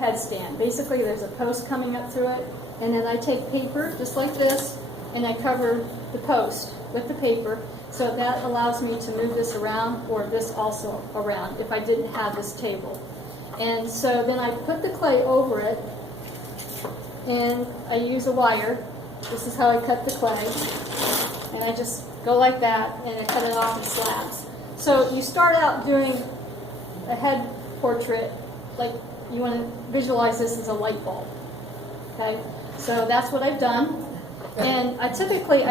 headstand. Basically, there's a post coming up through it, and then I take paper, just like this, and I cover the post with the paper, so that allows me to move this around, or this also around, if I didn't have this table. And so then I put the clay over it, and I use a wire. This is how I cut the clay. And I just go like that, and I cut it off in slabs. So you start out doing a head portrait, like you want to visualize this as a light bulb. Okay? So that's what I've done. And I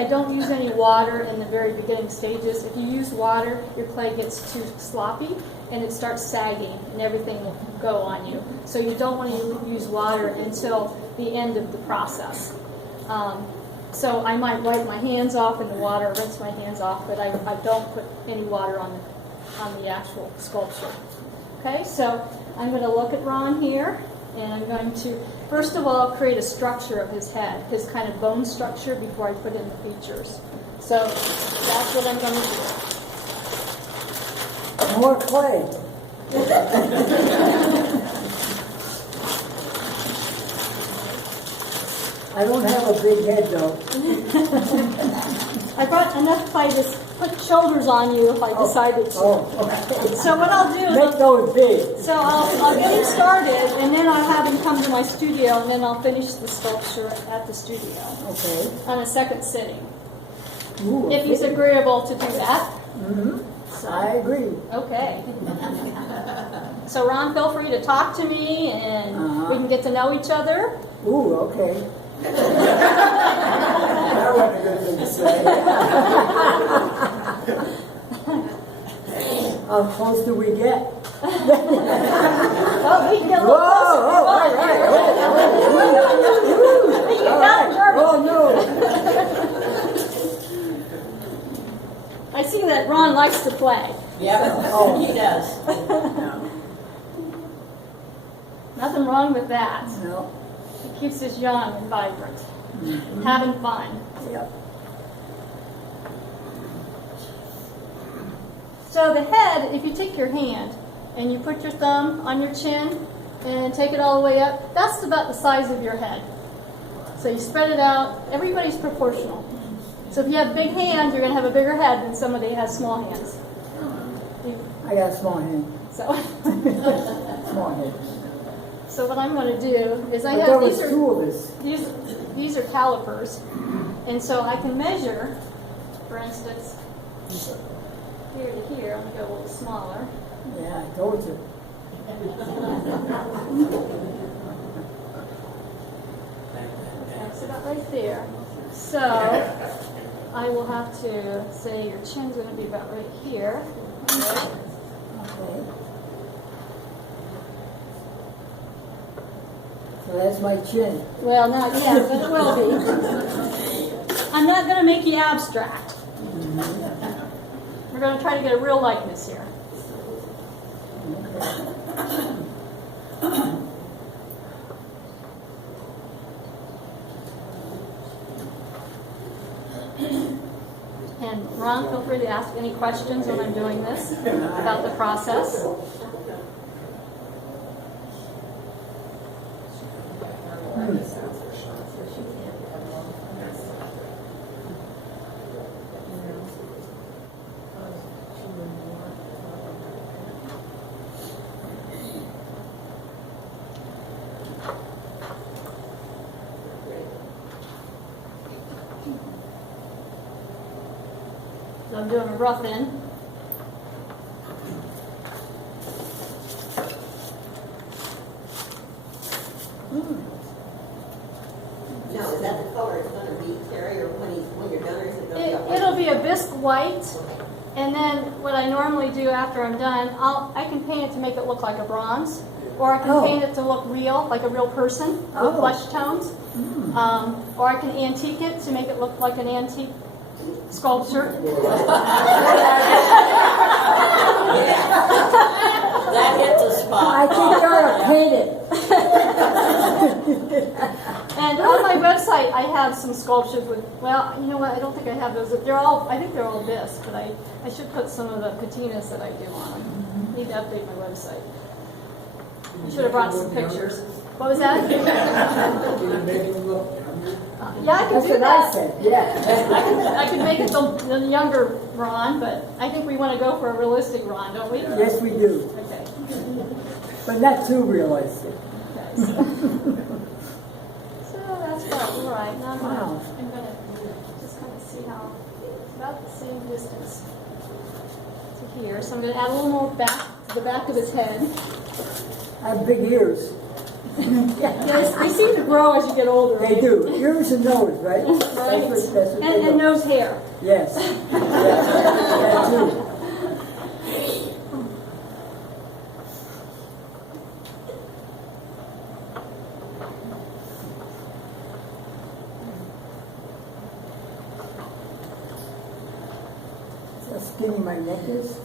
don't use any water in the very beginning stages. If you use water, your clay gets too sloppy, and it starts sagging, and everything will go on you. So you don't want to use water until the end of the process. So I might wipe my hands off in the water, rinse my hands off, but I don't put any water on the actual sculpture. Okay, so I'm going to look at Ron here, and I'm going to, first of all, create a structure of his head, his kind of bone structure, before I put in the features. So that's what I'm going to do. More clay. I don't have a big head though. I brought enough clay to put shoulders on you if I decided to. Oh, okay. So what I'll do is Make those big. so I'll get him started, and then I'll have him come to my studio, and then I'll finish the sculpture at the studio Okay. on a second sitting, Ooh, if he's big. agreeable to do that. Mm-hmm. So, I agree. okay. So Ron, feel free to talk to me, and we can get to know each other. Ooh, okay. That wasn't a good thing to say. How close do we get? Well, we can get a Whoa! little closer. Oh, all right. You got it, Jeremy. Oh no! I see that Ron likes to play. Yeah, Oh. he does. Nothing wrong with that. No. It keeps us young and vibrant, Mm-hmm. having fun. Yep. So the head, if you take your hand and you put your thumb on your chin and take it all the way up, that's about the size of your head. So you spread it out. Everybody's proportional. So if you have big hands, you're going to have a bigger head than somebody who has small hands. I got a small hand. So, Small hand. so what I'm going to do is I But there have was two of us. these are calipers, and so I can measure, for instance, here to here. I'm going to go a little smaller. Yeah, I told you. That's about right there. So I will have to say your chin's going to be about right here. Okay. So that's my chin. Well, not yet, but it will be. I'm not going to make you abstract. We're going to try to get a real likeness here. And Ron, feel free to ask any questions when I'm doing this about the process. So I'm doing a rough end. Now, is that the color it's going to be, Terry, or when you're done, or is it going to be It'll be a bisque white, and then what I normally do after I'm done, I can paint it to make it look like a bronze, or I can paint it to look real, like a real person with flesh tones, or I can antique it to make it look like an antique sculpture. That hits a spot. I think I ought to paint it. And on my website, I have some sculptures with, well, you know what, I don't think I have those. I think they're all bisque, but I should put some of the patinas that I do on them. I need to update my website. You should have brought some pictures. What was that? Did it make him look younger? Yeah, I can That's do what I that. said, yeah. I can make it the younger Ron, but I think we want to go for a realistic Ron, don't we? Yes, we do, Okay. but not too realistic. Okay, so that's about right. Now I'm Wow. gonna just kind of see how it's about the same distance to here. So I'm gonna add a little more back to the back of his head. I have big ears. Yes, they seem to grow as you get older. They right? do. Ears and nose, right? Right. That's what they And do. nose hair. Yes. Yes. That too. See how skinny my neck is?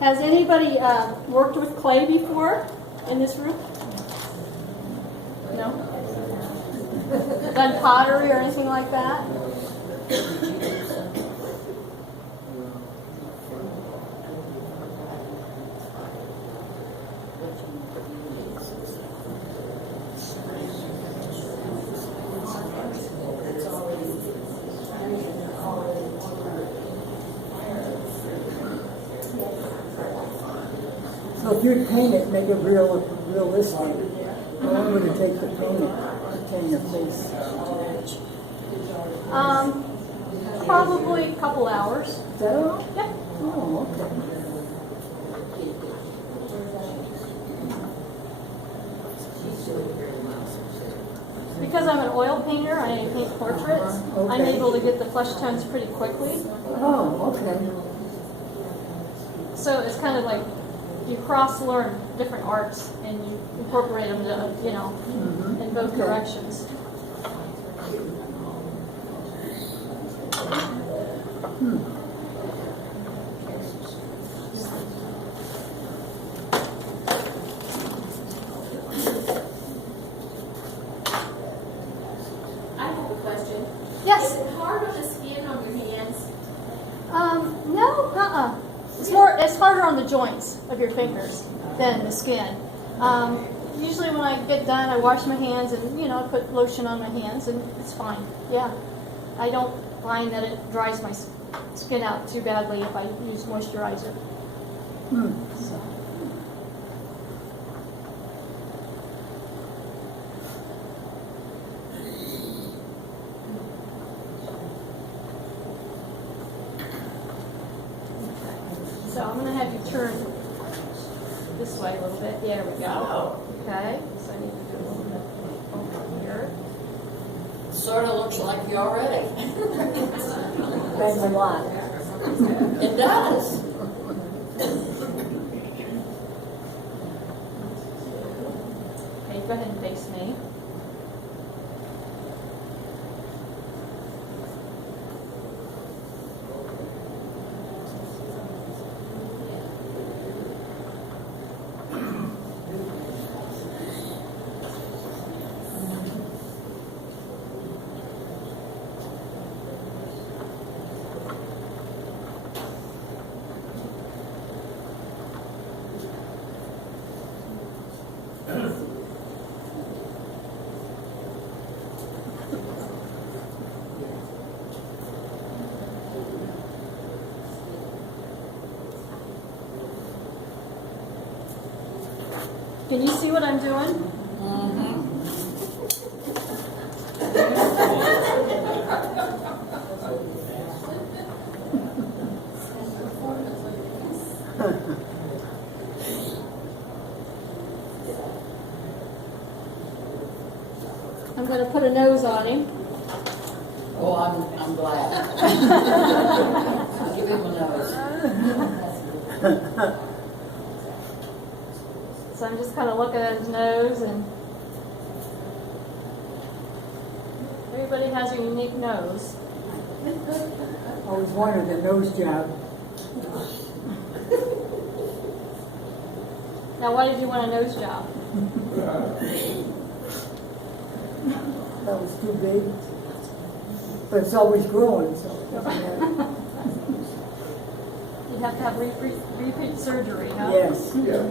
Has anybody worked with clay before in this room? No? Done pottery or anything like that? So if you paint it, make it realistic. How long would it take to paint your face? Probably a couple hours. Is that all? Yeah. Oh, okay. Because I'm an oil painter, I paint portraits. I'm Okay. able to get the flesh tones pretty quickly. Oh, okay. So it's kind of like you cross-learn different arts and you incorporate them to, in both Okay. directions. I have a question. Yes. Is it hard on the skin on your hands? No, it's harder on the joints of your fingers than the skin. Usually when I get done, I wash my hands and, I put lotion on my hands and it's fine. Yeah. I don't find that it dries my skin out too badly if I use moisturizer. So. So I'm going to have you turn this way a little bit. There we go. Okay. So I need to do a little bit over here. Sort of looks like you already. Depends a lot. It does. Okay, go ahead and face me. Can you see what I'm doing? I'm going to put a nose on him. Oh, I'm glad. Give him a nose. So I'm just kind of looking at his nose, and everybody has a unique nose. Always wanted a nose job. Now, why did you want a nose job? That was too big. But it's always growing, so it doesn't matter. You'd have to have repeat surgery, huh? Yes. Yeah.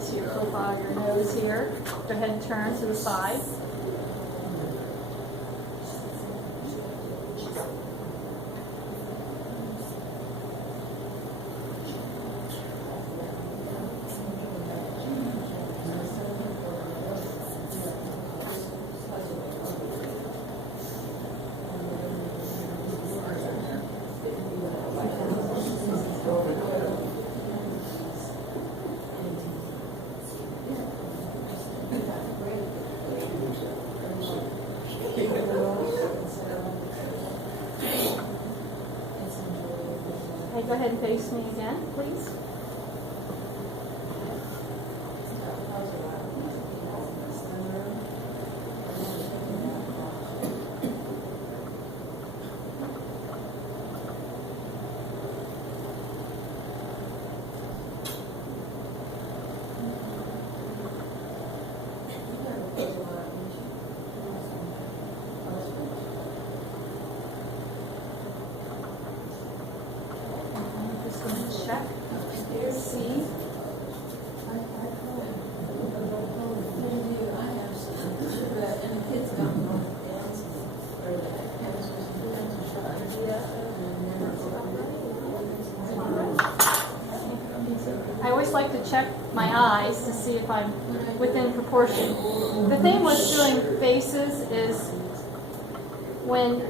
See your profile of your nose here. Go ahead and turn to the side. Okay, go ahead and face me again, please. I'm just going to check. See. I always like to check my eyes to see if I'm within proportion. The thing with doing faces is when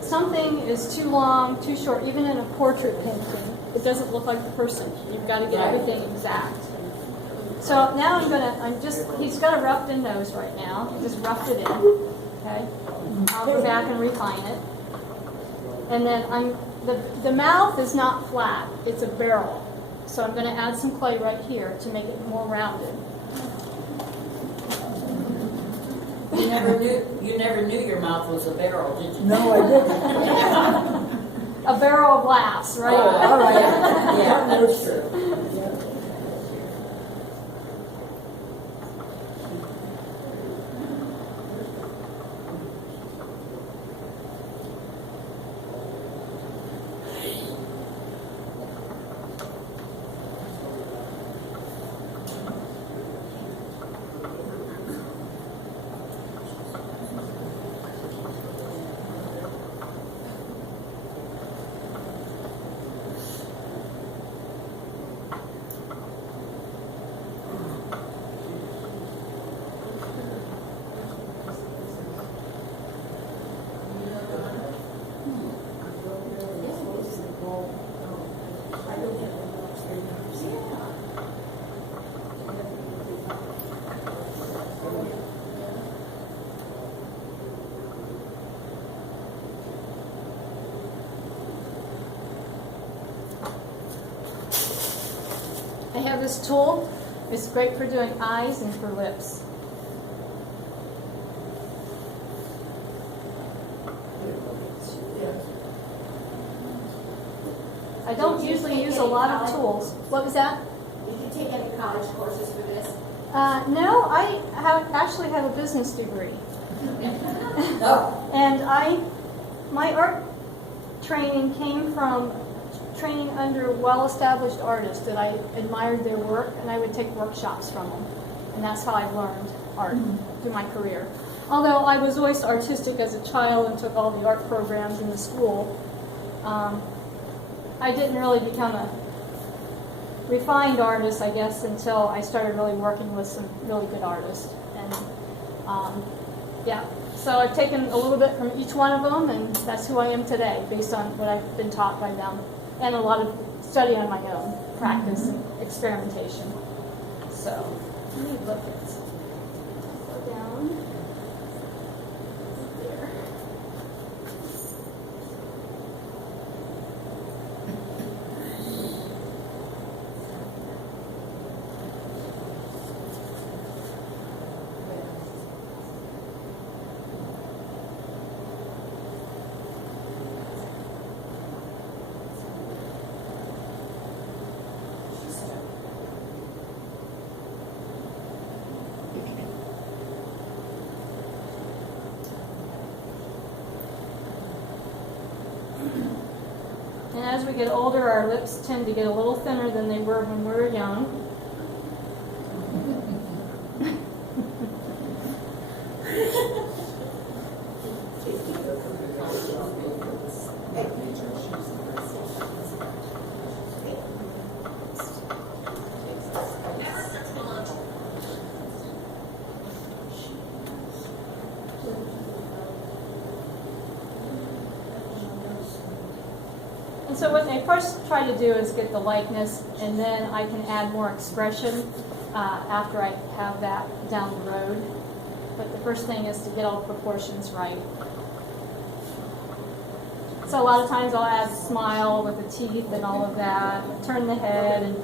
something is too long, too short, even in a portrait painting, it doesn't look like the person. You've got to get everything exact. So now he's got a roughed in nose right now. He just roughed it in. Okay? I'll go back and refine it. And then the mouth is not flat, it's a barrel. So I'm going to add some clay right here to make it more rounded. You never knew your mouth was a barrel, did you? No, I didn't. A barrel of laughs, right? Oh, all right. Yeah, that's true. Yeah. I have this tool. It's great for doing eyes and for lips. I don't usually use a lot of tools. What was that? Did you take any college courses for this? No, I actually have a business degree. Oh, And my art training came from training under well-established artists that I admired their work, and I would take workshops from them. And that's how I learned art through my career. Although I was always artistic as a child and took all the art programs in the school, I didn't really become a refined artist, I guess, until I started really working with some really good artists. And yeah, so I've taken a little bit from each one of them, and that's who I am today, based on what I've been taught by them, and a lot of study on my own, practice and experimentation. So let me look at go down there. as we get older, our lips tend to get a little thinner than they were when we were young. And so what I first try to do is get the likeness, and then I can add more expression after I have that down the road. But the first thing is to get all the proportions right. So a lot of times I'll add smile with the teeth and all of that, turn the head, and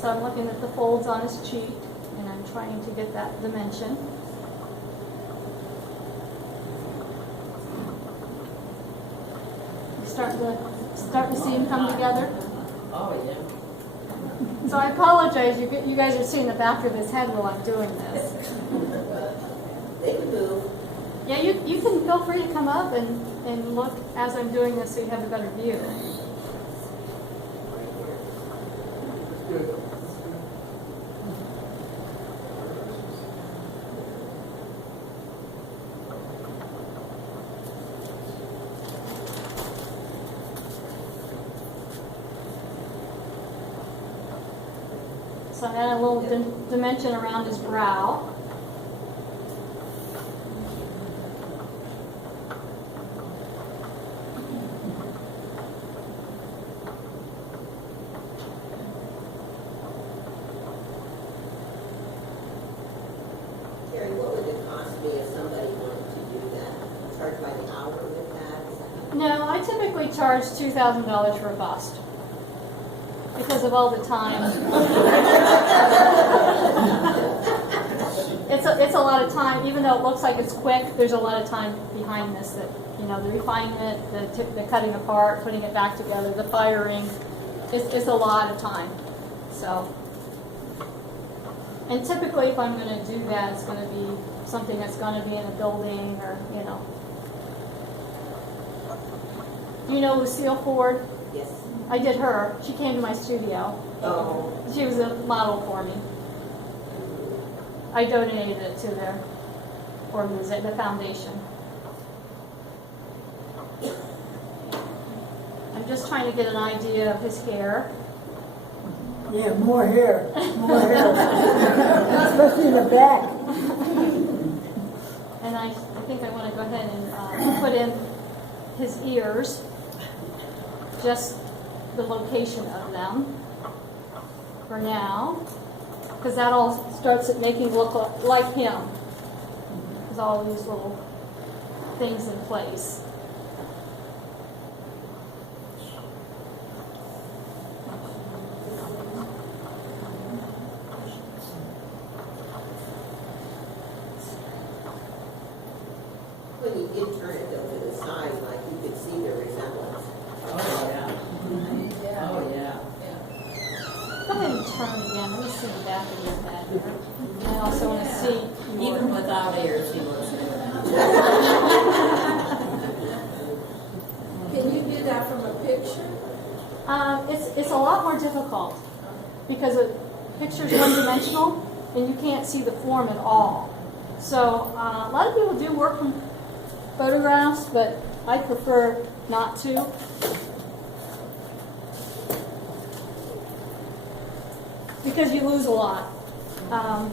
so I'm looking at the folds on his cheek, and I'm trying to get that dimension. You start to see them come together. Oh, yeah. So I apologize, you guys are seeing the back of his head while I'm doing this. They can move. Yeah, you can feel free to come up and look as I'm doing this so you have a better view. Good. So I'm adding a little dimension around his brow. Terry, what would it cost me if somebody wanted to do that? Charge by the hour with that? Is that No, I typically charge $2,000 for a bust because of all the time. It's a lot of time, even though it looks like it's quick. There's a lot of time behind this. That the refinement, the cutting apart, putting it back together, the firing. It's a lot of time. So, and typically, if I'm going to do that, it's going to be something that's going to be in a building, or You know Lucille Ford? Yes. I did her. She came to my studio. Oh. She was a model for me. I donated it to their organization, the foundation. I'm just trying to get an idea of his hair. Yeah, more hair, especially in the back. And I think I want to go ahead and put in his ears, just the location of them for now, because that all starts at making it look like him. There's all these little things in place. Go ahead and turn again. Let me see the back of your head here. And I also want to see Even without ears, he was good. Can you do that from a picture? It's a lot more difficult because a picture's one-dimensional and you can't see the form at all. So a lot of people do work from photographs, but I prefer not to. Because you lose a lot of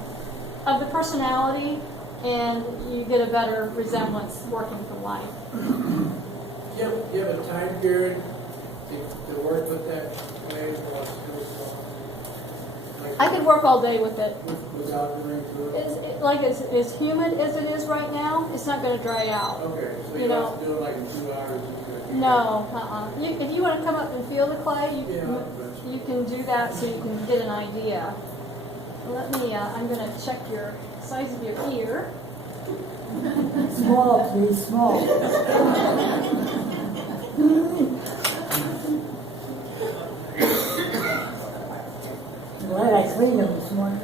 the personality, and you get a better resemblance working from life. Do you have a time period to work with that clay while it's still soft? I could work all day with it. Without doing it? Like as humid as it is right now, it's not going to dry out. Okay, so You you know. don't have to do it like in 2 hours? No, if you want to come up and feel the clay, Yeah. you can do that so you can get an idea. Let me, I'm going to check your size of your ear. Small, please, small. Glad I cleaned them this morning.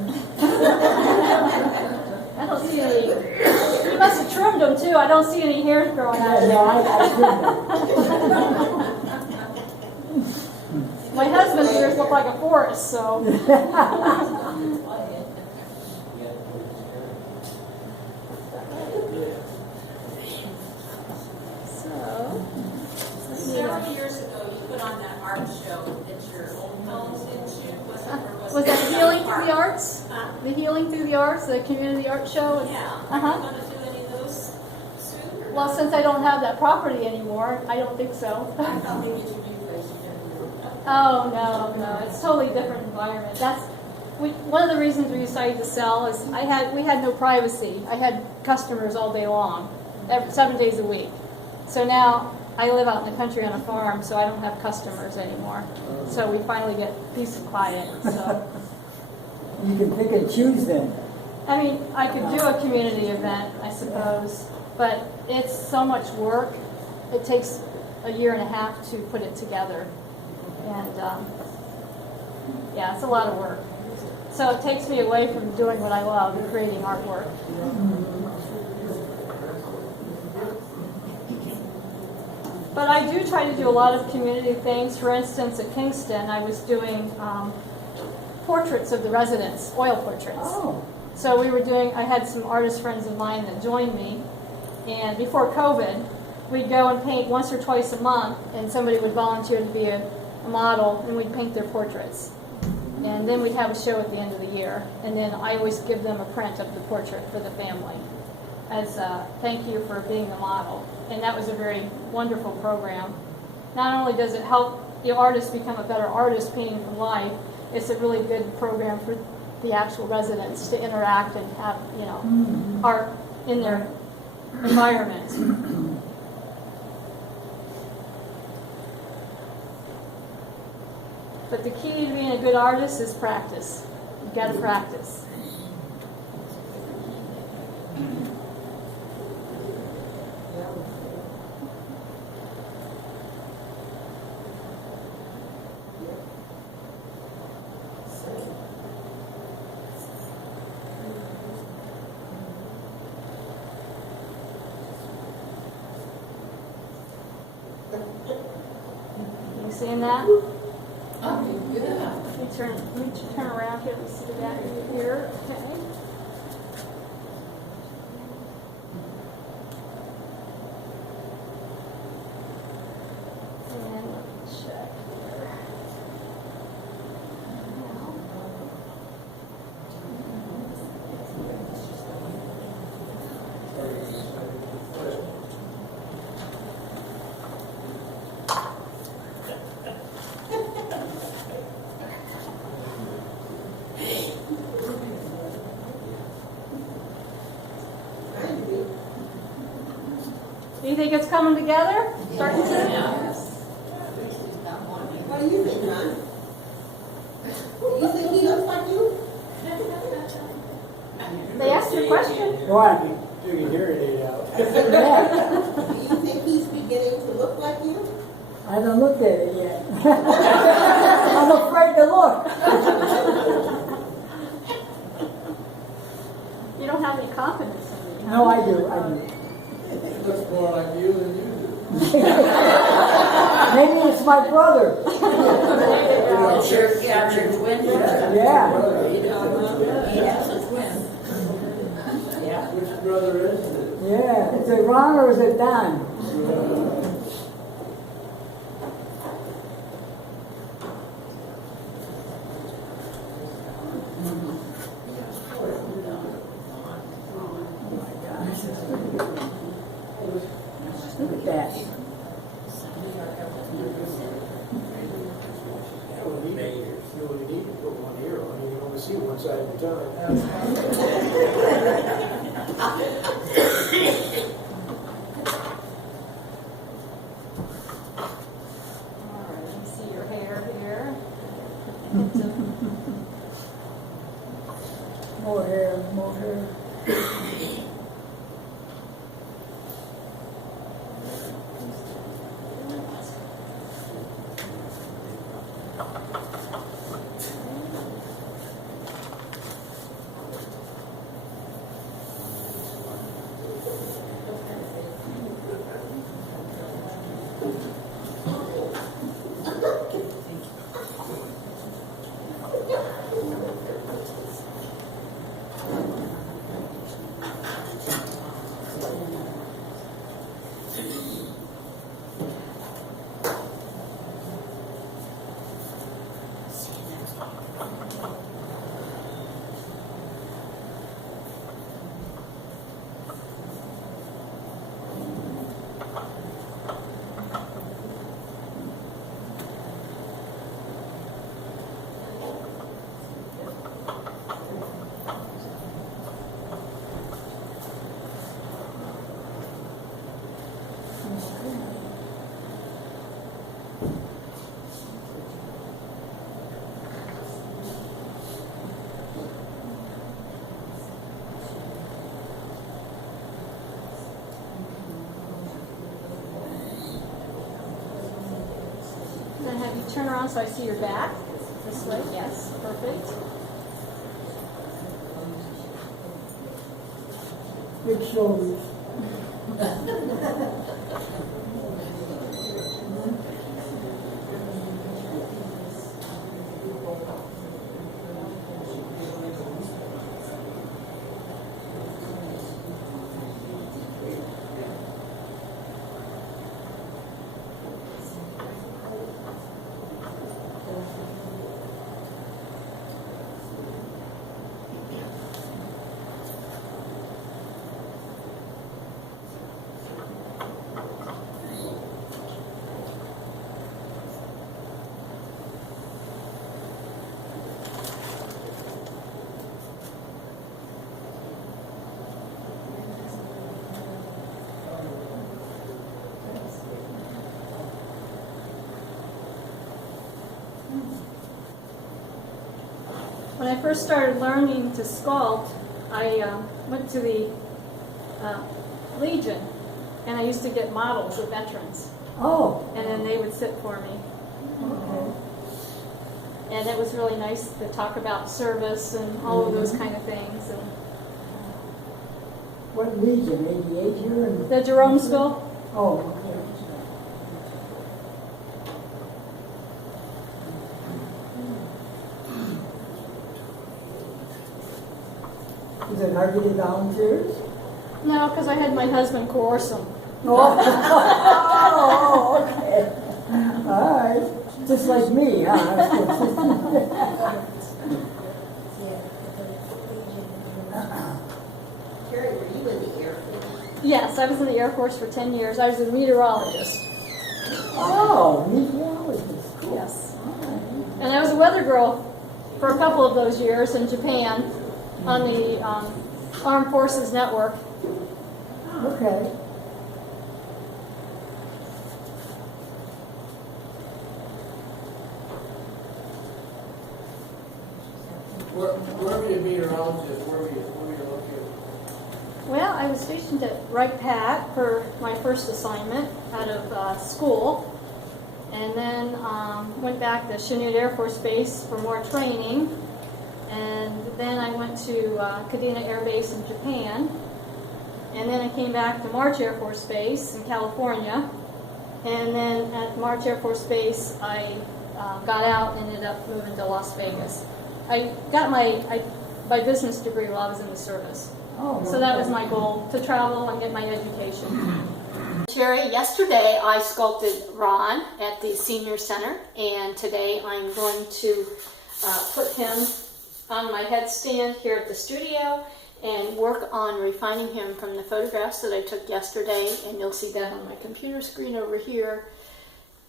I don't see any, you must have trimmed them too. I don't see any hairs growing out of No, them. I cleaned them. My husband's ears look like a forest, so. So, Several years ago, you put on that art show that your old films didn't you? was that Healing Through the Arts? Huh? The Healing Through the Arts, the community art show? Yeah. Uh-huh. Are you going to do any of those soon? Or Well, not? since I don't have that property anymore, I don't think so. I thought maybe you should do this. Oh, no, it's a totally different environment. One of the reasons we decided to sell is we had no privacy. I had customers all day long, 7 days a week. So now I live out in the country on a farm, so I don't have customers anymore. So we finally get peace and quiet. So, You can pick and choose then. I mean, I could do a community event, I suppose, but it's so much work. It takes a year and a half to put it together. And yeah, it's a lot of work. So it takes me away from doing what I love, creating artwork. But I do try to do a lot of community things. For instance, at Kingston, I was doing portraits of the residents, oil portraits. Oh. So I had some artist friends of mine that joined me. And before COVID, we'd go and paint once or twice a month, and somebody would volunteer to be a model, and we'd paint their portraits. And then we'd have a show at the end of the year. And then I always give them a print of the portrait for the family as a thank you for being the model. And that was a very wonderful program. Not only does it help the artist become a better artist painting from life, it's a really good program for the actual residents to interact and have, art in their environment. But the key to being a good artist is practice. You've got to practice. You seeing that? Oh, good. Let me turn around here. Let me see the back of your ear. Okay. And let me check here. Do you think it's coming together? Starting to? What do you think, Ron? You think he looks like you? They asked you a question. What? Do your hearing aid out? Yeah, Do you think he's beginning to look like you? I haven't looked at it yet. I'm afraid to look. do. It looks more like you than you do. Maybe it's my brother. It's your twin brother. Yeah. He has a twin. Yeah. Which brother is it? Yeah. Is it Ron or is it Don? Look at that. You only need to put one ear on, you can only see one side of the time. All right, let me see your hair here. More hair, more hair. Then have you turn around so I see your back. This way, yes, perfect. Big shoulders. When I first started learning to sculpt, I went to the Legion, and I used to get models of veterans, Oh, and then they would sit for me. okay. And it was really nice to talk about service and all of those kind of things. And What Legion, 88 here? And, the Jerome School, oh, okay. Is it hard to get volunteers? no, because I had my husband coerce them. Oh, oh, okay. All right. Just like me, huh? Terry, were you in the Air Force? Yes, I was in the Air Force for 10 years. I was a meteorologist. Oh, meteorologist. Cool. Yes. All right. And I was a weather girl for a couple of those years in Japan on the Armed Forces Network. Okay. Where were you meteorologist? Where were you located? Well, I was stationed at Wright Pat for my first assignment out of school, and then went back to Chanute Air Force Base for more training, and then I went to Kadena Air Base in Japan, And then I came back to March Air Force Base in California. And then at March Air Force Base, I got out and ended up moving to Las Vegas. I got my business degree while I was in the service. Oh, So that was my goal, to travel and get my education. Terry, yesterday I sculpted Ron at the Senior Center, and today I'm going to put him on my headstand here at the studio and work on refining him from the photographs that I took yesterday, and you'll see that on my computer screen over here.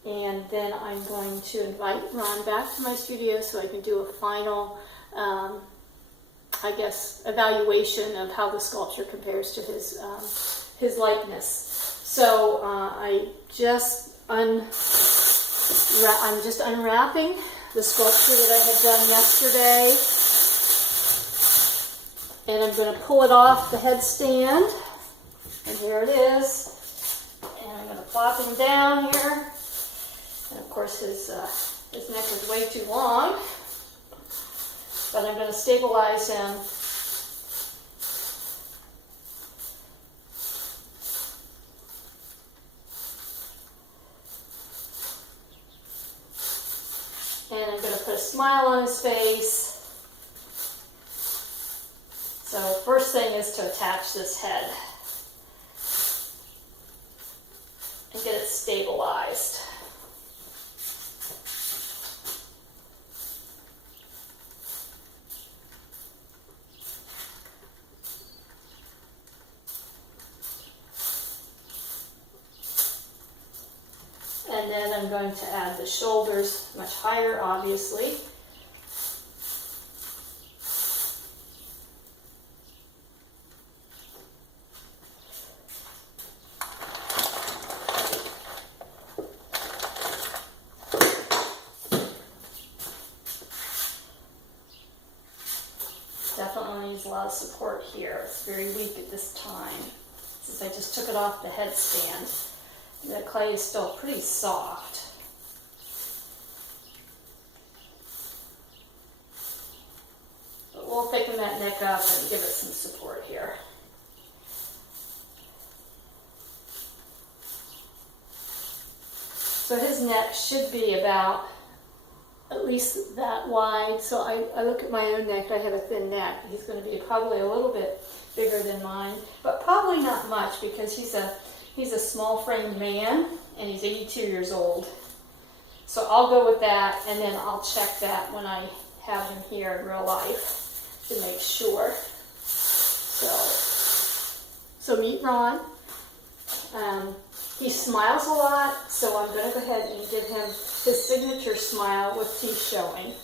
And then I'm going to invite Ron back to my studio so I can do a final, I guess, evaluation of how the sculpture compares to his likeness. So I'm just unwrapping the sculpture that I had done yesterday, and I'm going to pull it off the headstand, and here it is. And I'm going to plop him down here, and of course his neck is way too long, but I'm going to stabilize him. And I'm going to put a smile on his face. So first thing is to attach this head and get it stabilized. And then I'm going to add the shoulders much higher, obviously. Definitely needs a lot of support here. It's very weak at this time, since I just took it off the headstand. The clay is still pretty soft. But we'll thicken that neck up and give it some support here. So his neck should be about at least that wide. So I look at my own neck, I have a thin neck. He's going to be probably a little bit bigger than mine, but probably not much, because he's a small-framed man, and he's 82 years old. So I'll go with that, and then I'll check that when I have him here in real life to make sure. So meet Ron. He smiles a lot, so I'm going to go ahead and give him his signature smile with teeth showing.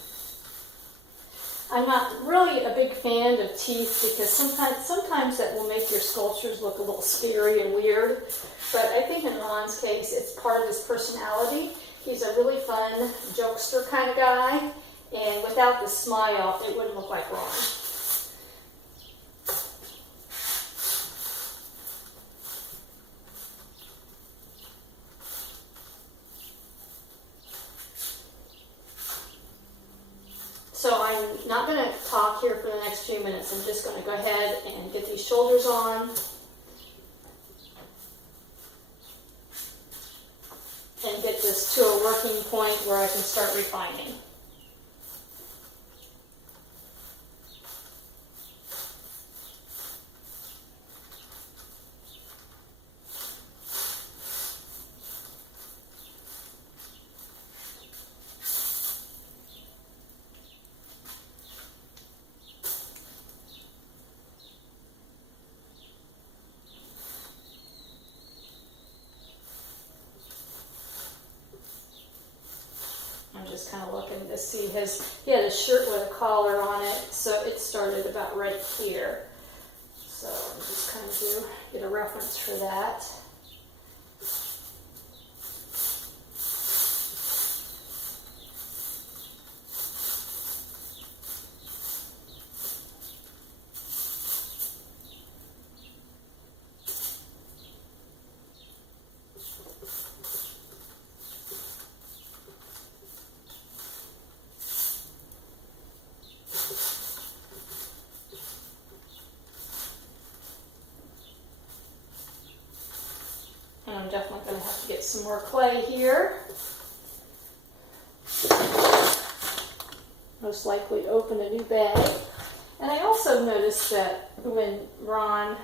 I'm not really a big fan of teeth, because sometimes that will make your sculptures look a little scary and weird. But I think in Ron's case, it's part of his personality. He's a really fun jokester kind of guy, and without the smile, it wouldn't look like Ron. So I'm not going to talk here for the next few minutes. I'm just going to go ahead and get these shoulders on. And get this to a working point where I can start refining. I'm just kind of looking to see he had a shirt with a collar on it, so it started about right here. So I'm just kind of get a reference for that. some more clay here. Most likely open a new bag. And I also noticed that when Ron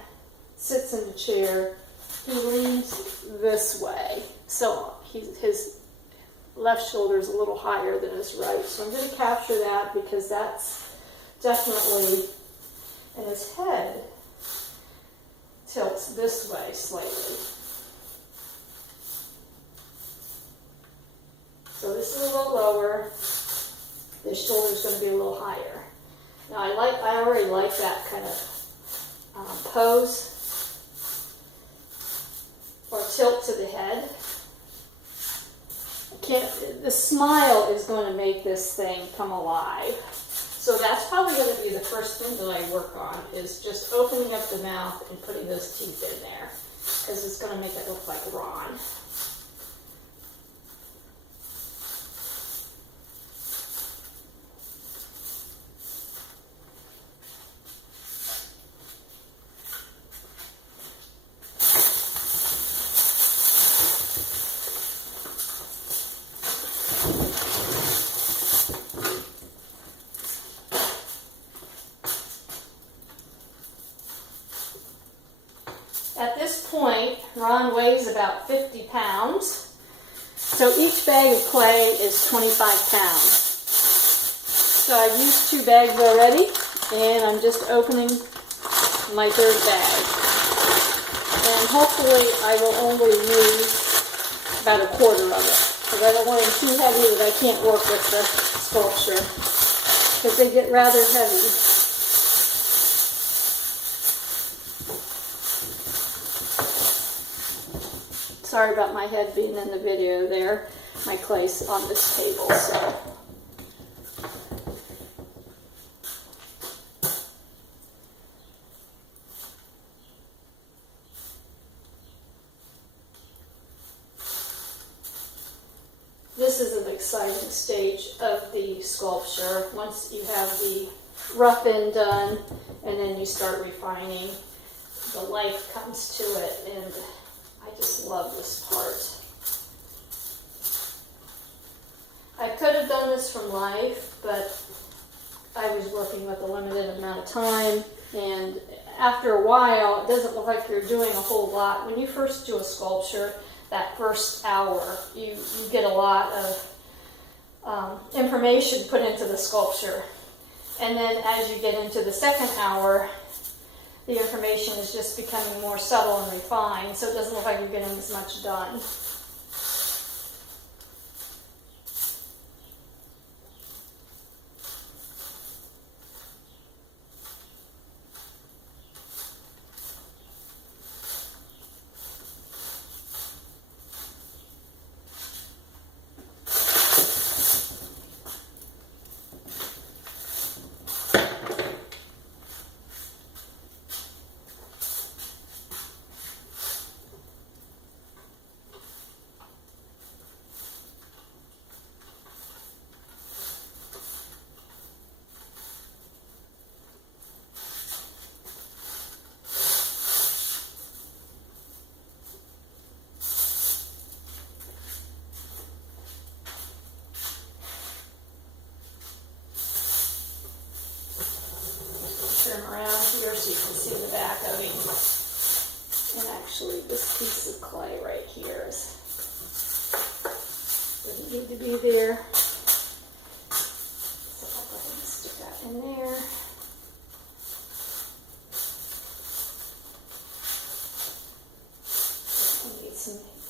sits in the chair, he leans this way. So his left shoulder is a little higher than his right. So I'm going to capture that because that's definitely, and his head tilts this way slightly. So this is a little lower. His shoulder is going to be a little higher. Now I already like that kind of pose or tilt to the head. The smile is going to make this thing come alive. So that's probably going to be the first thing that I work on, is just opening up the mouth and putting those teeth in there, because it's going to make it look like Ron. At this point, Ron weighs about 50 pounds. So each bag of clay is 25 pounds. So I've used 2 bags already, and I'm just opening my 3rd bag. And hopefully I will only use about a quarter of it, because I don't want it too heavy that I can't work with the sculpture, because they get rather heavy. Sorry about my head being in the video there. My clay's on this table, so. This is an exciting stage of the sculpture. Once you have the rough end done, and then you start refining, the life comes to it, and I just love this part. I could have done this from life, but I was working with a limited amount of time, and after a while, it doesn't look like you're doing a whole lot. When you first do a sculpture, that first hour, you get a lot of information put into the sculpture. And then as you get into the second hour, the information is just becoming more subtle and refined, so it doesn't look like you're getting as much done. Turn around here so you can see the back of him. And actually, this piece of clay right here doesn't need to be there. So I'll go ahead and stick that in there.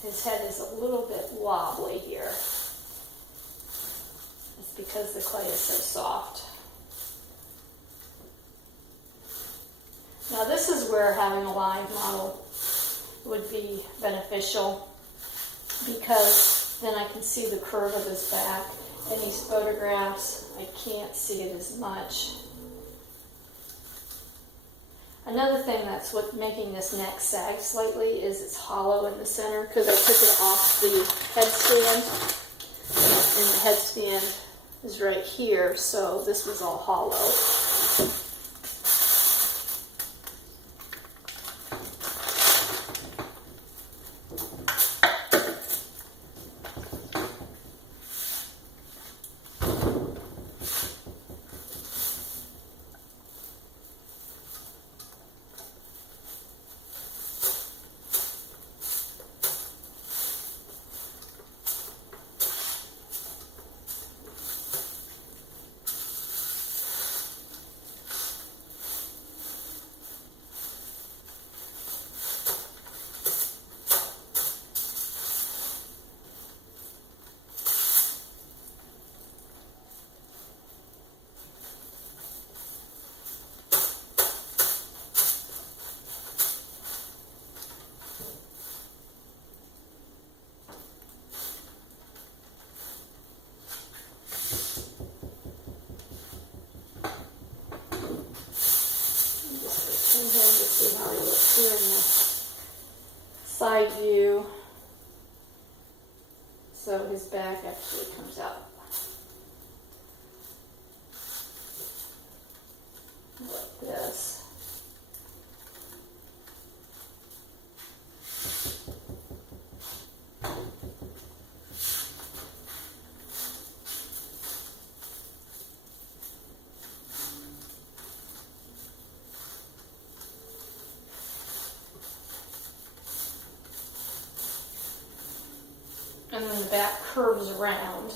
His head is a little bit wobbly here. It's because the clay is so soft. Now this is where having a live model would be beneficial, because then I can see the curve of his back. In these photographs, I can't see it as much. Another thing that's what making this neck sag slightly is it's hollow in the center, because I took it off the headstand, and the headstand is right here, so this was all hollow. ahead and just see how he looks here in the side view. So his back actually comes out like this. And then the back curves around.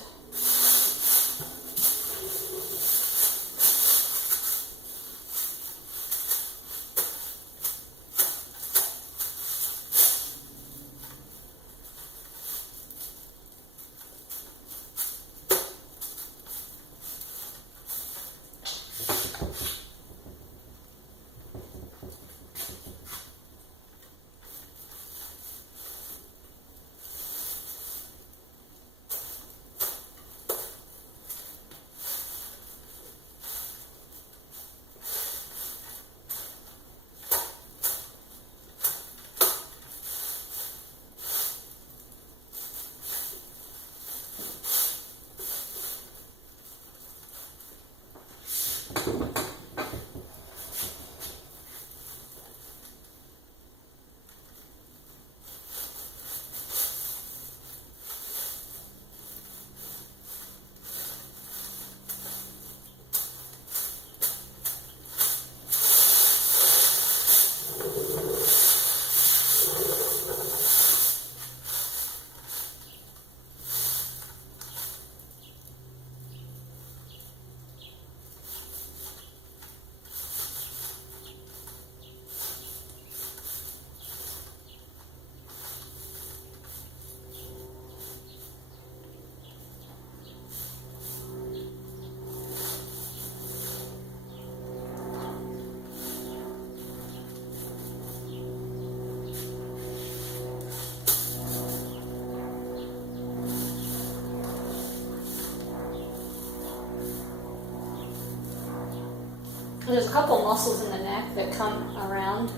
There's a couple muscles in the neck that come around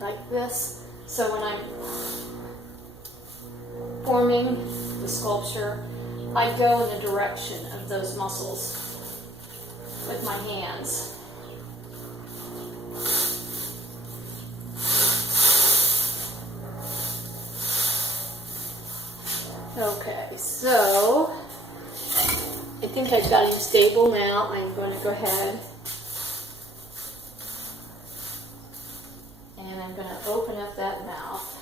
like this. So when I'm forming the sculpture, I go in the direction of those muscles with my hands. Okay, so I think I've got him stable now. I'm going to go ahead and I'm going to open up that mouth.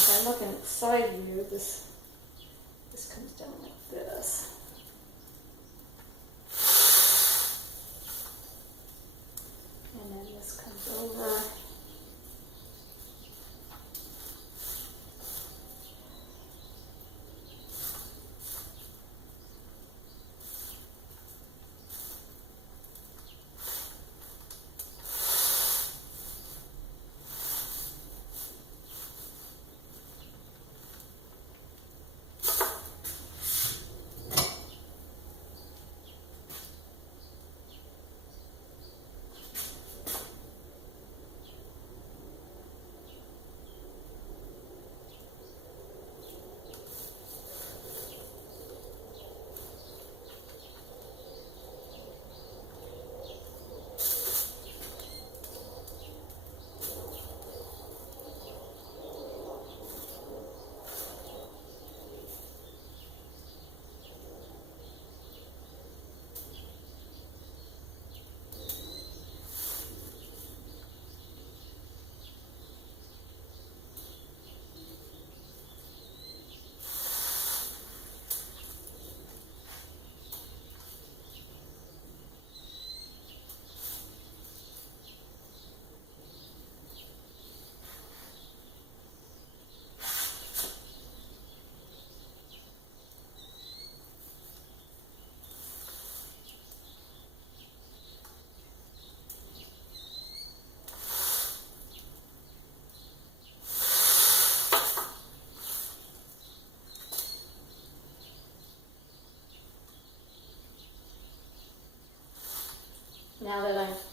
If I'm looking at the side view, this comes down like this. And then this comes over. now that I've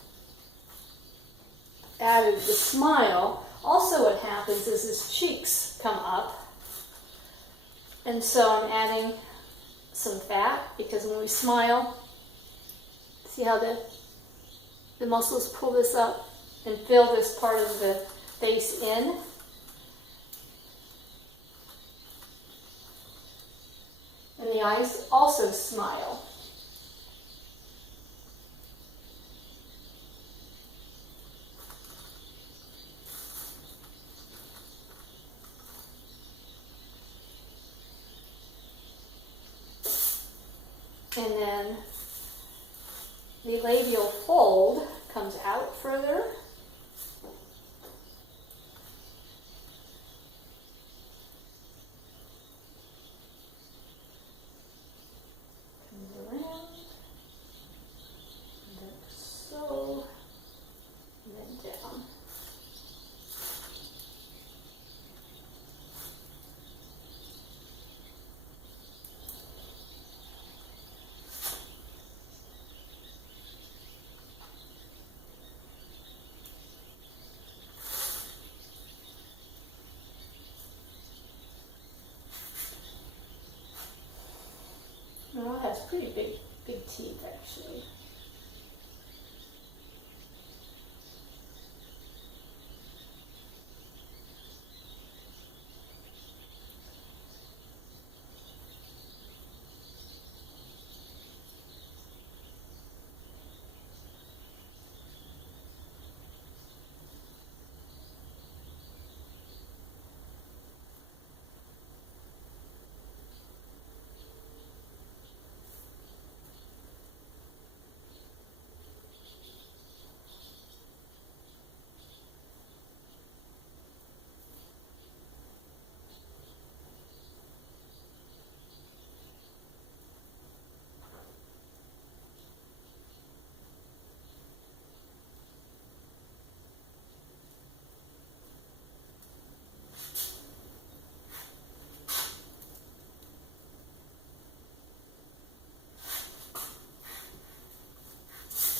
added the smile, also what happens is his cheeks come up. And so I'm adding some fat, because when we smile, see how the muscles pull this up and fill this part of the face in. And the eyes also smile. And then the labial fold comes out further. Comes around, like so, and then down. Well, it has pretty big teeth, actually.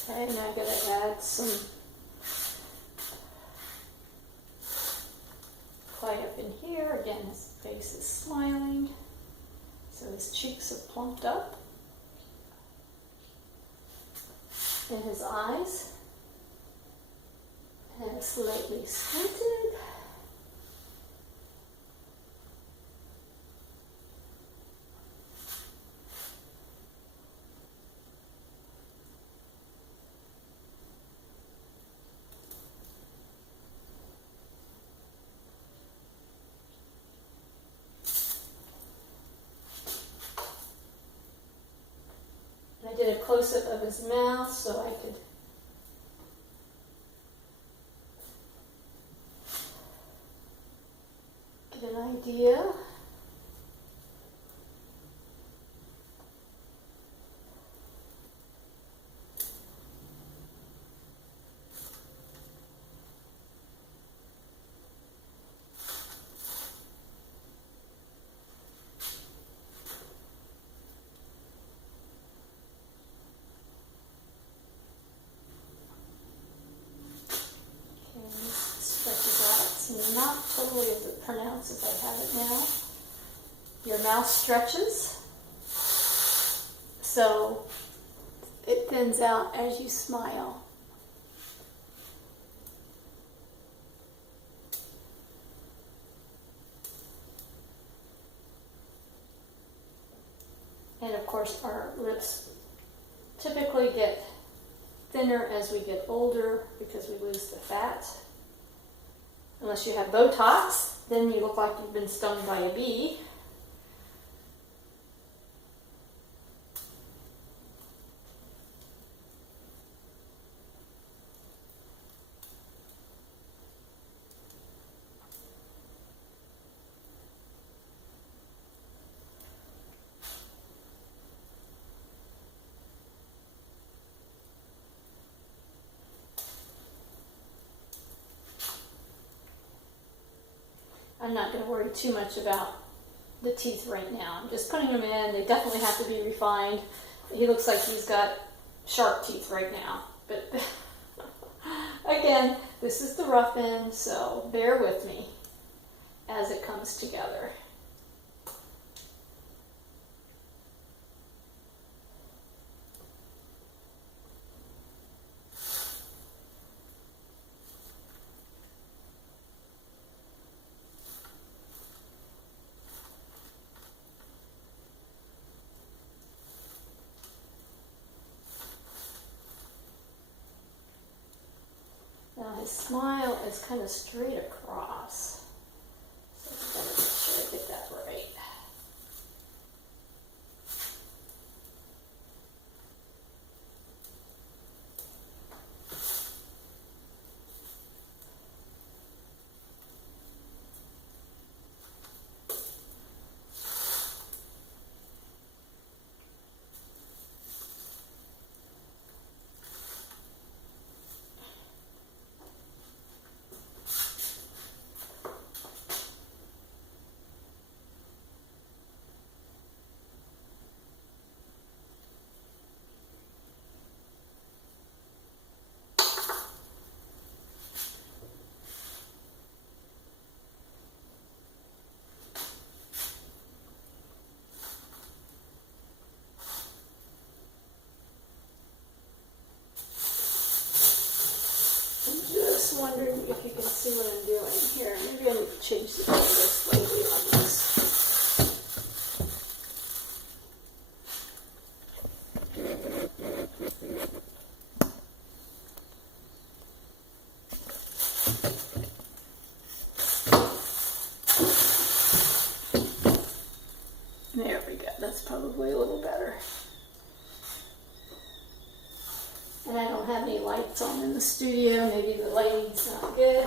Okay, now I'm going to add some clay up in here. Again, his face is smiling, so his cheeks are plumped up. And his eyes, and slightly slanted. I did a close-up of his mouth so I could get an idea. Not totally as pronounced as I have it now. Your mouth stretches, so it thins out as you smile. And of course, our lips typically get thinner as we get older because we lose the fat. Unless you have Botox, then you look like you've been stung by a bee. I'm not going to worry too much about the teeth right now. I'm just putting them in. They definitely have to be refined. He looks like he's got sharp teeth right now. But again, this is the rough end, so bear with me as it comes together. Now his smile is kind of straight across. So I gotta make sure I get that right. Just wondering if you can see what I'm doing here. Maybe I need to change the color slightly on this. There we go. That's probably a little better. And I don't have any lights on in the studio. Maybe the lighting's not good.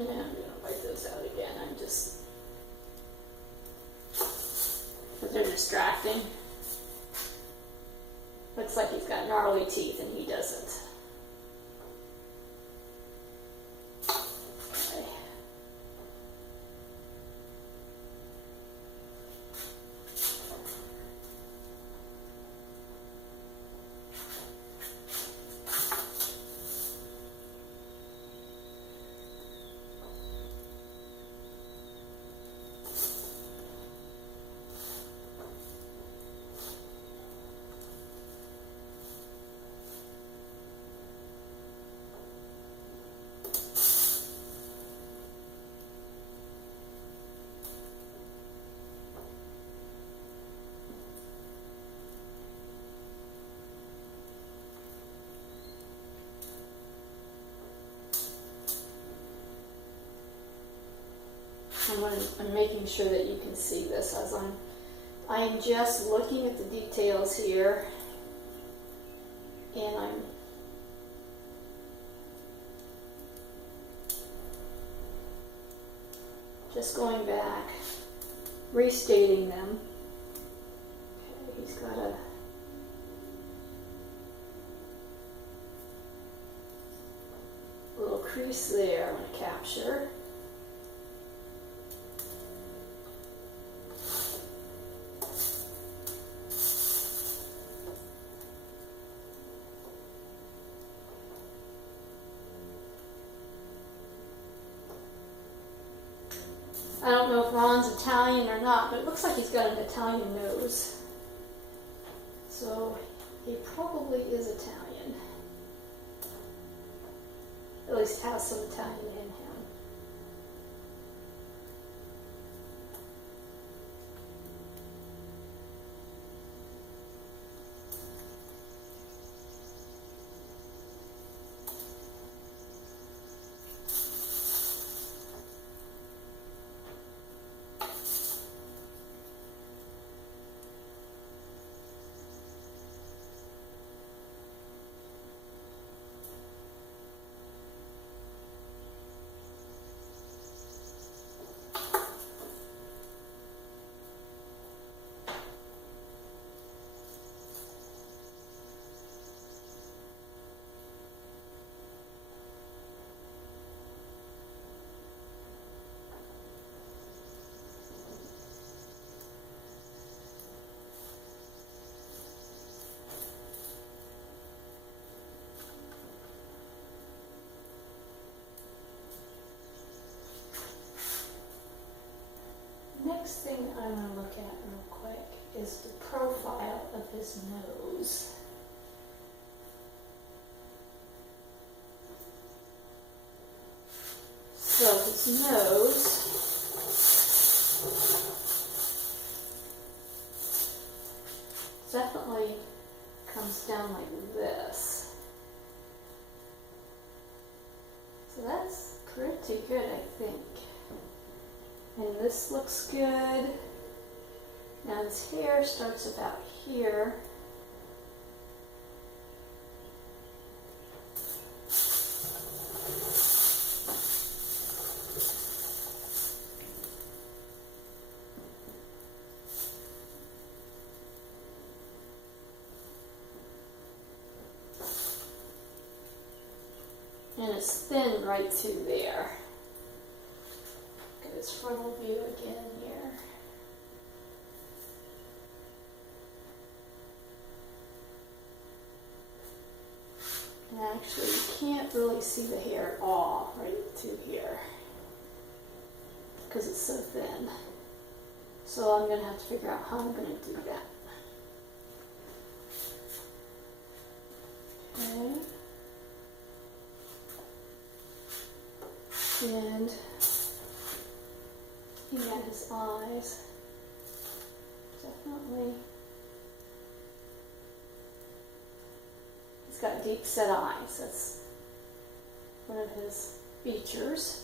Yeah, I'm gonna wipe those out again. I'm just, but they're distracting. Looks like he's got gnarly teeth and he doesn't. Okay. I'm making sure that you can see this as I'm just looking at the details here, and I'm just going back, restating them. Okay, he's got a little crease there I'm going to capture. I don't know if Ron's Italian or not, but it looks like he's got an Italian nose. So he probably is Italian. At least has some Italian in him. next thing I'm going to look at real quick is the profile of his nose. So his nose definitely comes down like this. So that's pretty good, I think. And this looks good. Now his hair starts about here. And it's thin right to there. Look at his frontal view again here. And actually, you can't really see the hair at all right to here because it's so thin. So I'm going to have to figure out how I'm going to do that. Okay. And looking at his eyes, definitely, he's got deep set eyes. That's one of his features.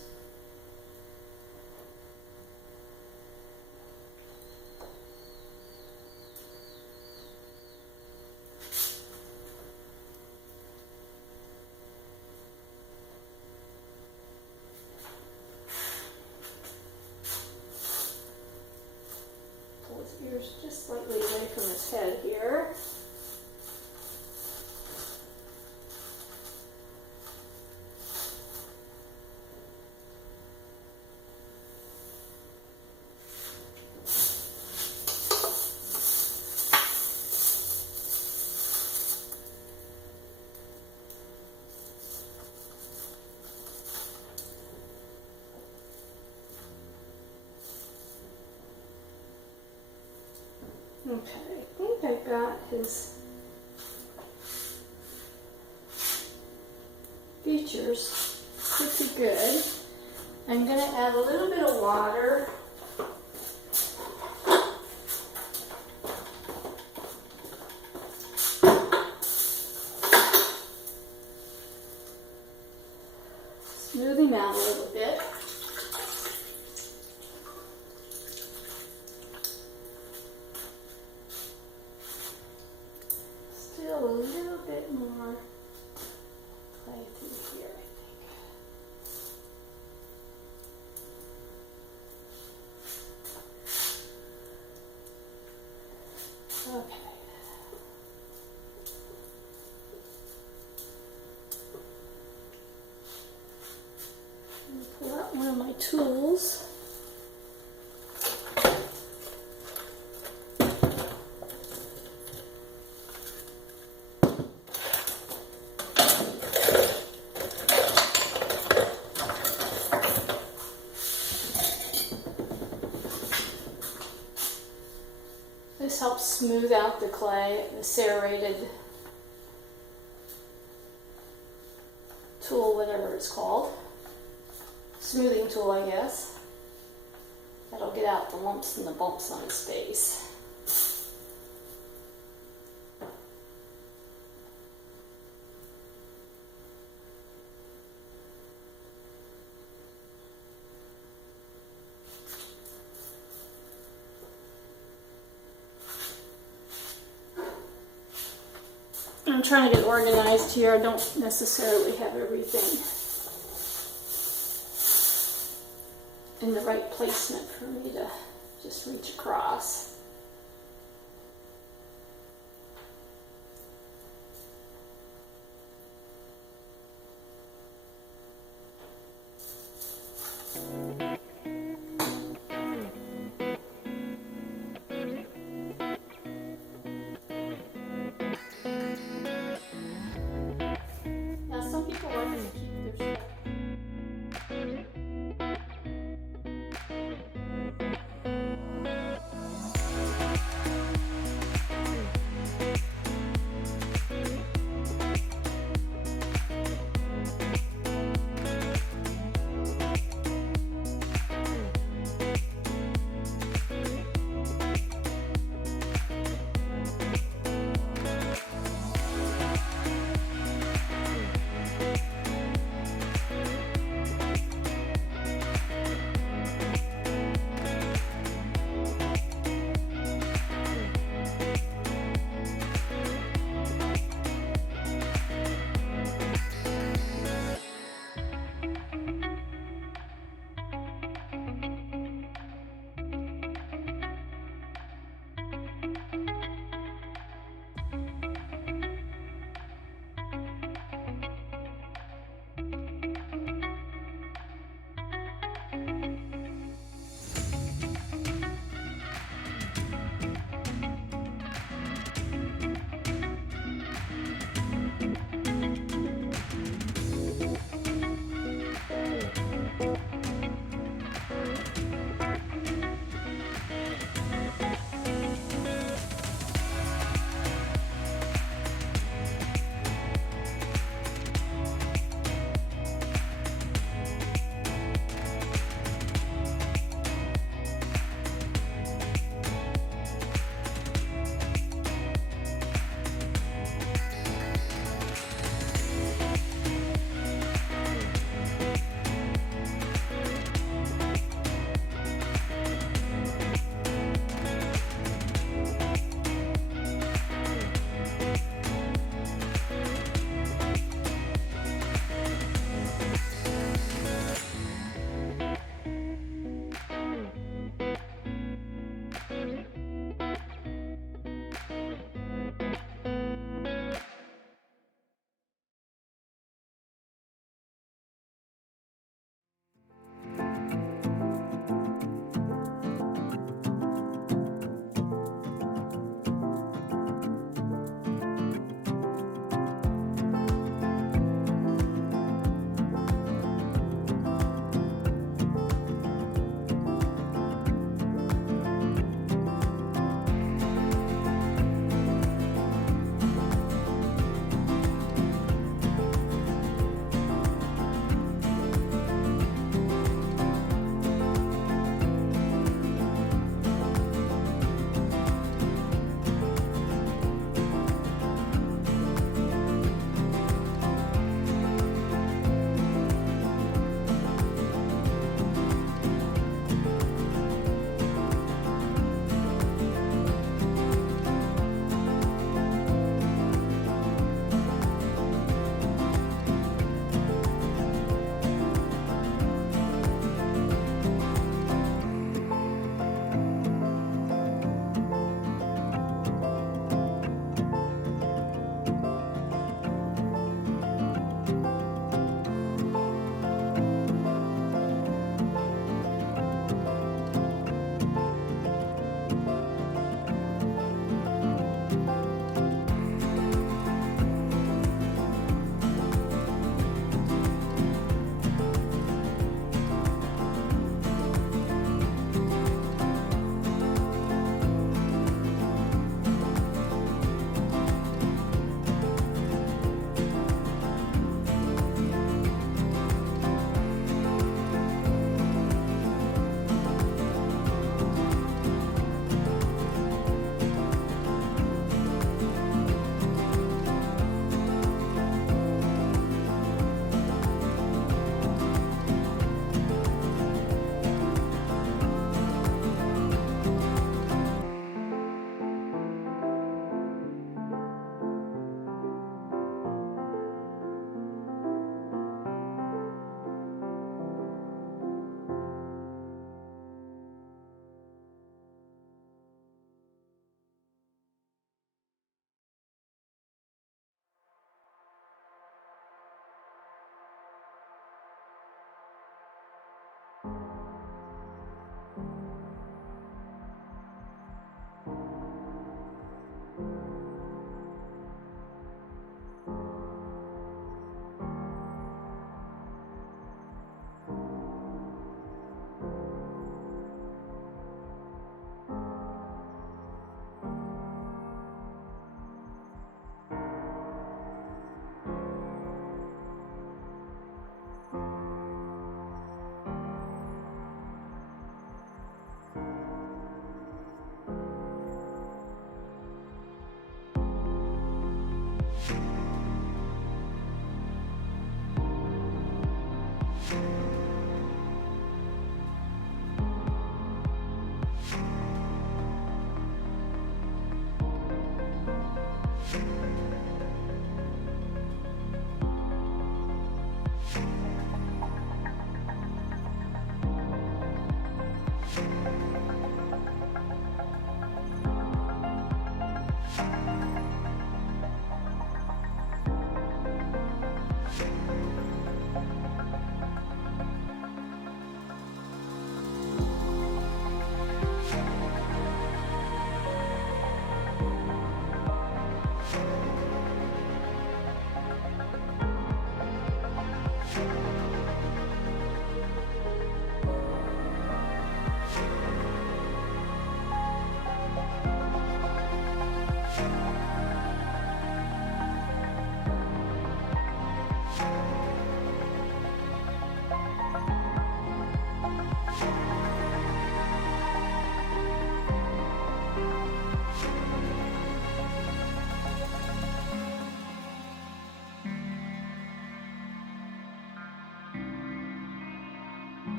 Ears just slightly away from his head here. Okay, I think I got his features pretty good. I'm going to add a little bit of water. Smooth him out a little bit. Still a little bit more play through here, I think. Okay. I'm going to pull out one of my tools. This helps smooth out the clay, the serrated tool, whatever it's called. Smoothing tool, I guess. That'll get out the lumps and the bumps on his face. I'm trying to get organized here. I don't necessarily have everything in the right placement for me to just reach across. Now some people like to keep their stuff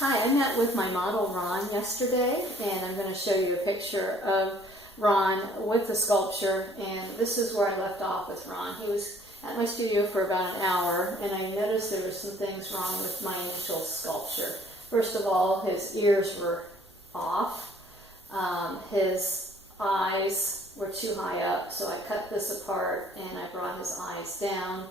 Hi, I met with my model Ron yesterday, and I'm going to show you a picture of Ron with the sculpture, and this is where I left off with Ron. He was at my studio for about an hour, and I noticed there were some things wrong with my initial sculpture. First of all, his ears were off. His eyes were too high up, so I cut this apart and I brought his eyes down.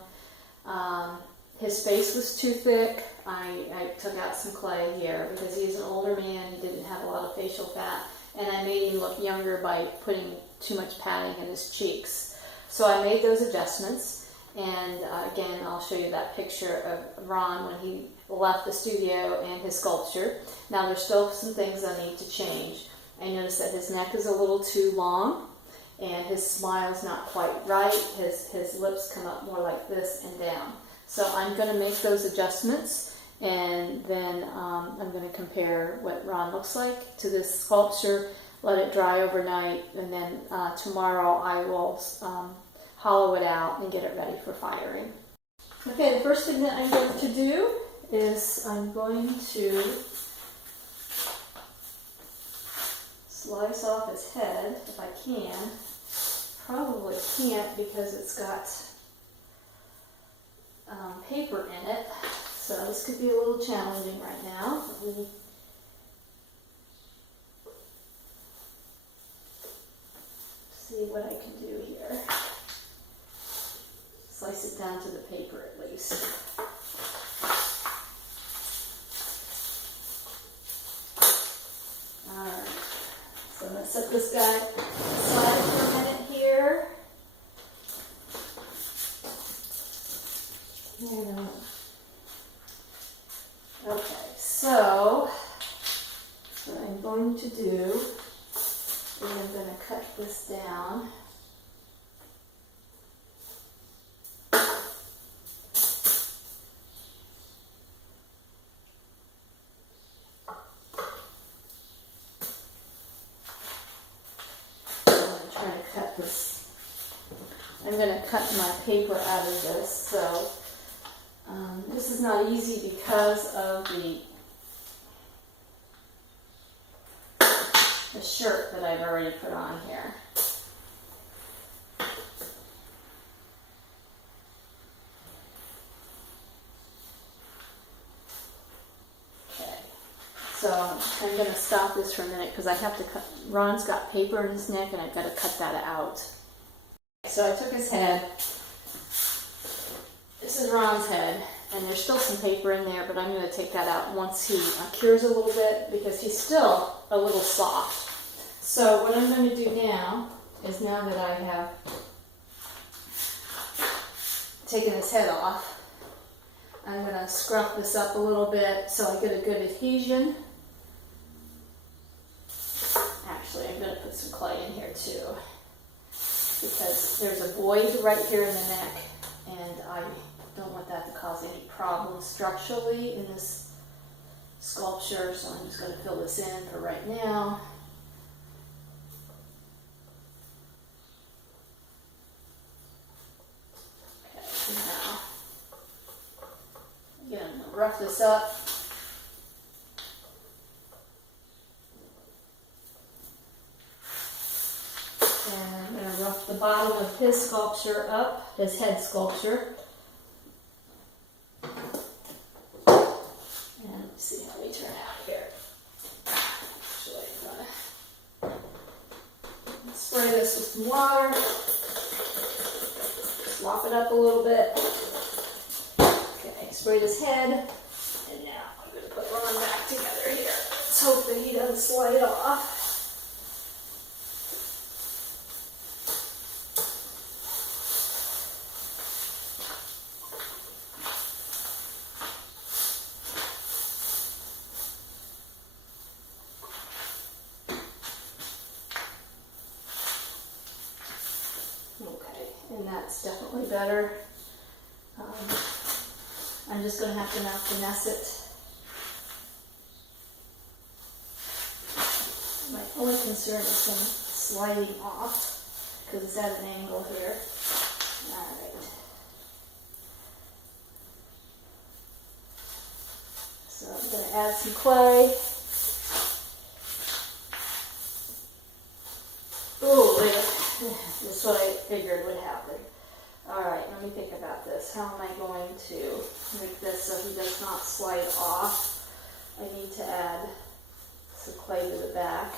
His face was too thick. I took out some clay here because he's an older man, he didn't have a lot of facial fat, and I made him look younger by putting too much padding in his cheeks. So I made those adjustments, and again, I'll show you that picture of Ron when he left the studio and his sculpture. Now there's still some things I need to change. I noticed that his neck is a little too long, and his smile's not quite right. His lips come up more like this and down. So I'm going to make those adjustments, and then I'm going to compare what Ron looks like to this sculpture, let it dry overnight, and then tomorrow I will hollow it out and get it ready for firing. Okay, the first thing that I'm going to do is I'm going to slice off his head if I can. Probably can't because it's got paper in it, so this could be a little challenging right now. Let me see what I can do here. Slice it down to the paper at least. Alright, so I'm going to set this guy aside for a minute here. Okay, so what I'm going to do is I'm going to cut this down. I'm going to cut my paper out of this, so this is not easy because of the shirt that I've already put on here. Okay, so I'm going to stop this for a minute because I have to cut. Ron's got paper in his neck and I've got to cut that out. So I took his head. This is Ron's head, and there's still some paper in there, but I'm going to take that out once he cures a little bit because he's still a little soft. So what I'm going to do now is, now that I have taken his head off, I'm going to scruff this up a little bit so I get a good adhesion. Actually, I'm going to put some clay in here too, because there's a void right here in the neck, and I don't want that to cause any problems structurally in this sculpture, so I'm just going to fill this in for right now. Okay, so now, again, I'm going to rough this up. And I'm going to rough the bottom of his sculpture up, his head sculpture. And let's see how we turn out here. Actually, I'm going to spray this with some water, swap it up a little bit. Okay, sprayed his head, and now I'm going to put Ron back together here. Let's hope that he doesn't slide off. And that's definitely better. I'm just going to have to now finesse it. My only concern is him sliding off because it's at an angle here. Alright. So I'm I'm going to add some clay. Oh, wait. This is what I figured would happen. Alright, let me think about this. How am I going to make this so he does not slide off? I need to add some clay to the back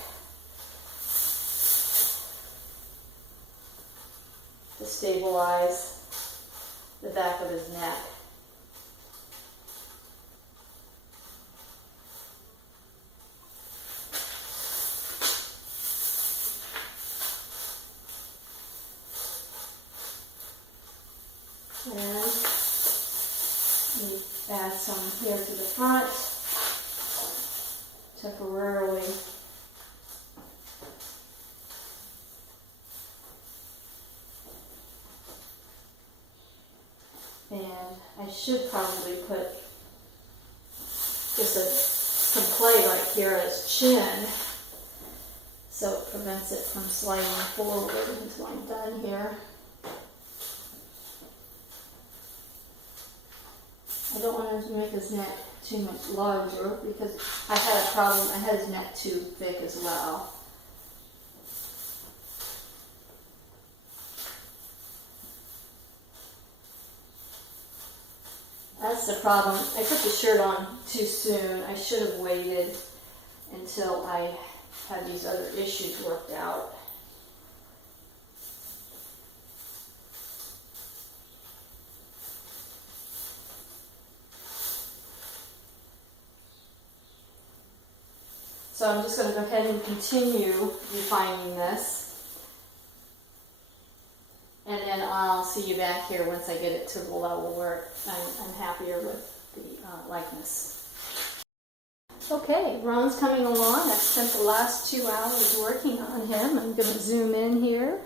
to stabilize the back of his neck. And we add some here to the front, temporarily. And I should probably put just some clay right here at his chin so it prevents it from sliding forward until I'm done here. I don't want to make his neck too much larger because I had a problem. I had his neck too thick as well. That's the problem. I put the shirt on too soon. I should have waited until I had these other issues worked out. So I'm just going to go ahead and continue refining this. And then I'll see you back here once I get it to the level where I'm happier with the likeness. Okay, Ron's coming along. I've spent the last 2 hours working on him. I'm going to zoom in here.